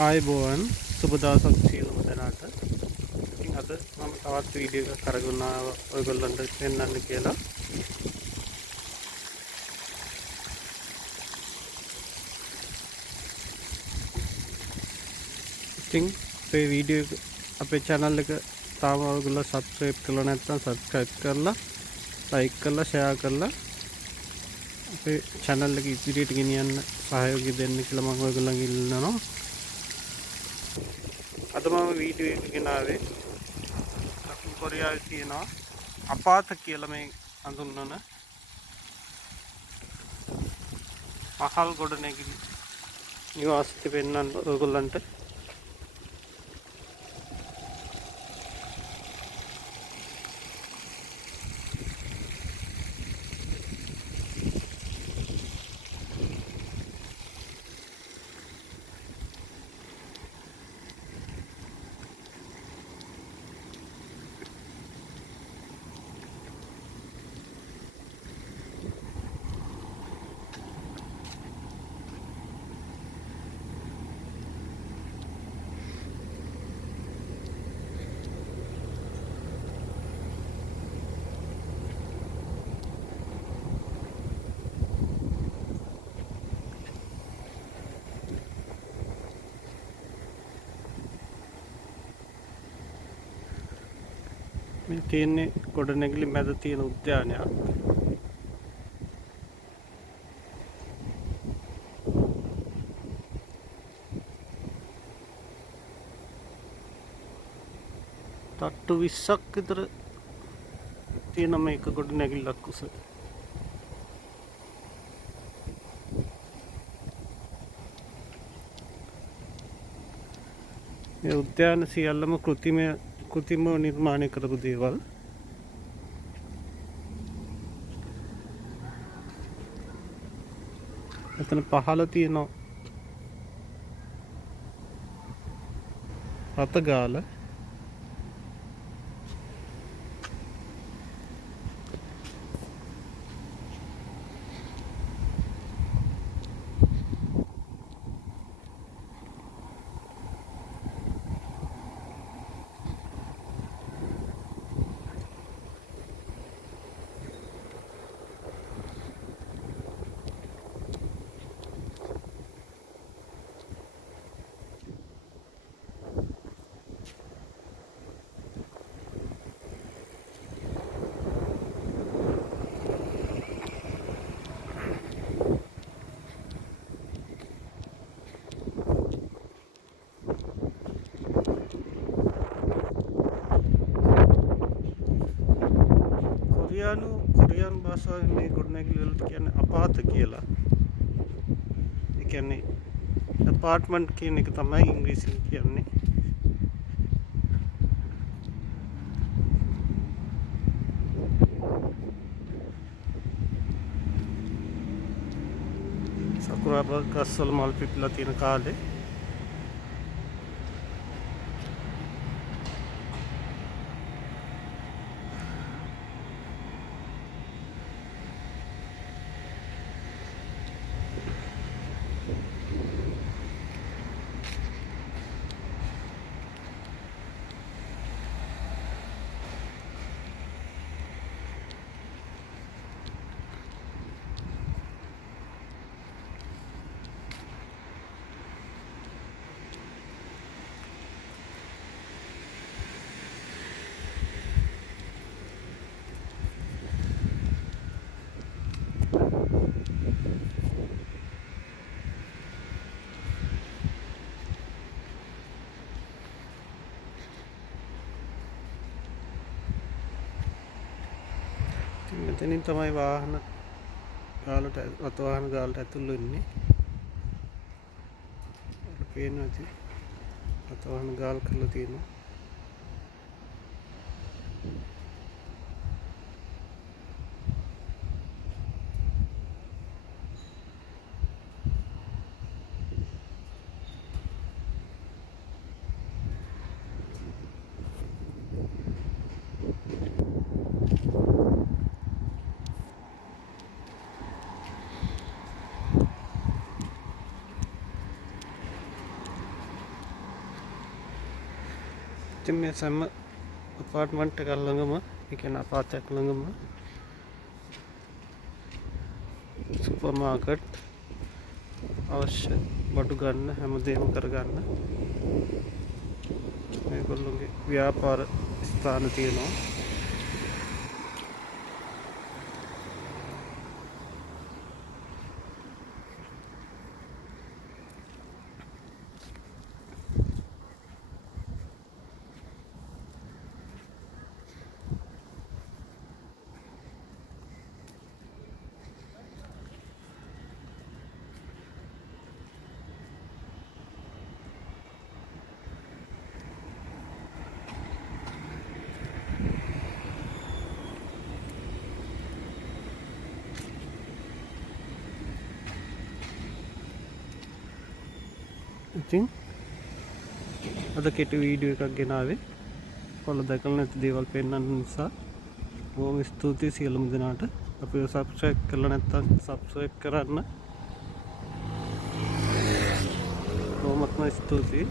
ආයුබෝවන් සුබ දවසක් සියලුම දෙනාට. ඉතින් අද මම තවත් වීඩියෝ එකක් අරගෙන ආවා ඔයගොල්ලන්ට පෙන්වන්න කියලා. ඉතින් මේ වීඩියෝ එක අපේ channel එක තාම ඔයගොල්ලෝ subscribe කරලා නැත්නම් subscribe කරලා like කරලා share කරලා අපේ channel එක ඉදිරියට ගෙනියන්න සහයෝගය දෙන්න කියලා මම ඔයගොල්ලන්ගෙන් ඉල්ලනවා. අද මම වීඩියෝ එක ගෙනාවේ දකුණු කොරියාවේ තියෙනවා අපාත කියලා මේ හඳුන්වන මහල් ගොඩනැගිලි නිවාසිත පෙන්වන්න ඔයගොල්ලන්ට. මේ තියෙන්නේ ගොඩනැගිලි මැද තියෙන උද්‍යානයක්. තට්ටු 20ක් විතර තියෙන මේක ගොඩනැගිල්ලක් උස. මේ උද්‍යාන සියල්ලම කෘතිම නිර්මාණය කරපු දේවල්. එතන පහළ තියෙන රතගාල කොරියානු භාෂාවෙන් මේ ගොඩනැගිලි වලට කියන්නේ අපාත කියලා. ඒ කියන්නේ apartment කියන එක තමයි ඉංග්‍රීසියෙන් කියන්නේ. සකුරා ගස්වල මල් පිපිලා තියෙන කාලේ මෙතනින් තමයි වාහන ගාලට රථවාහන ගාලට ඇතුල් වෙන්නේ. අපිට පේනවා ඉතින් රථවාහන ගාල් කරලා තියෙනවා. ඉතින් මේ සෑම අපාර්ට්මන්ට් එකක් ළඟම, ඒ කියන්නේ අපාතයක් ළඟම සුපර් මාකට් අවශ්‍ය බඩු ගන්න හැමදේම කරගන්න මේගොල්ලෝගේ ව්‍යාපාර ස්ථාන තියෙනවා. ඉතින් අද කෙටි වීඩියෝ එකක් ගෙනාවේ ඔයාලා දැකලා නැති දේවල් පෙන්වන්න නිසා. බොහොම ස්තුතියි සියලුම දෙනාට. අපිව සබ්ස්ක්‍රයිබ් කරලා නැත්නම් සබ්ස්ක්‍රයිබ් කරන්න. බොහොමත්ම ස්තුතියි.